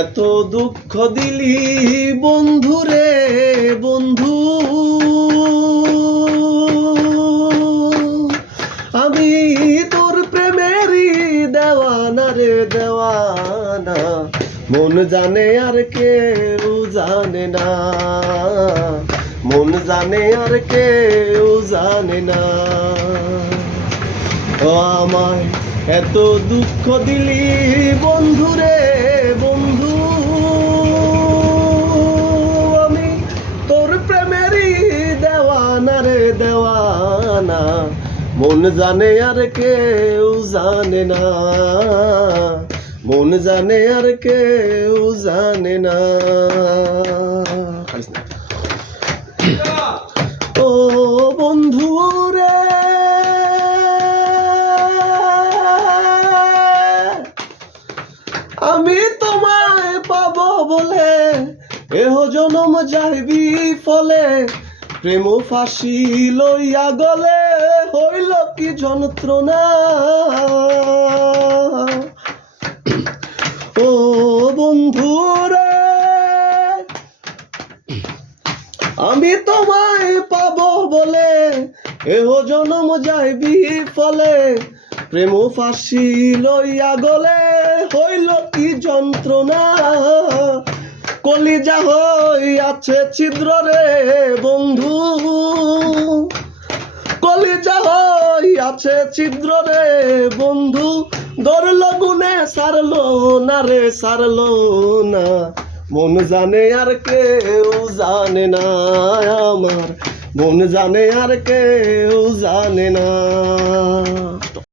এত দুঃখ দিলি বন্ধু রে বন্ধু, আমি তোর প্রেমেরই দেওয়ানা রে দেওয়ানা, মন জানে আর কেউ জানে না, মন জানে আর কেউ জানে না। ও আমায় এত দুঃখ দিলি বন্ধু রে বন্ধু, আমি তোর প্রেমেরই দেওয়ানা রে দেওয়ানা, মন জানে আর কেউ জানে না, মন জানে আর কেউ জানে না। ও বন্ধু রে আমি তোমায় পাবো বলে এহ জনম যাইবি ফলে, প্রেম ফাঁসি লইয়া গলে হইল কি যন্ত্রণা। ও বন্ধু রে আমি তোমায় পাবো বলে এহ জনম যাইবি ফলে, প্রেম ফাঁসি লইয়া গলে হইল কি যন্ত্রণা। কলিজা হইয়াছে ছিদ্র রে বন্ধু, কলিজা হইয়াছে ছিদ্র রে বন্ধু, ধরল গুনে সারলো না রে সারলো না, মন জানে আর কেউ জানে না, আমার মন জানে আর কেউ জানে না।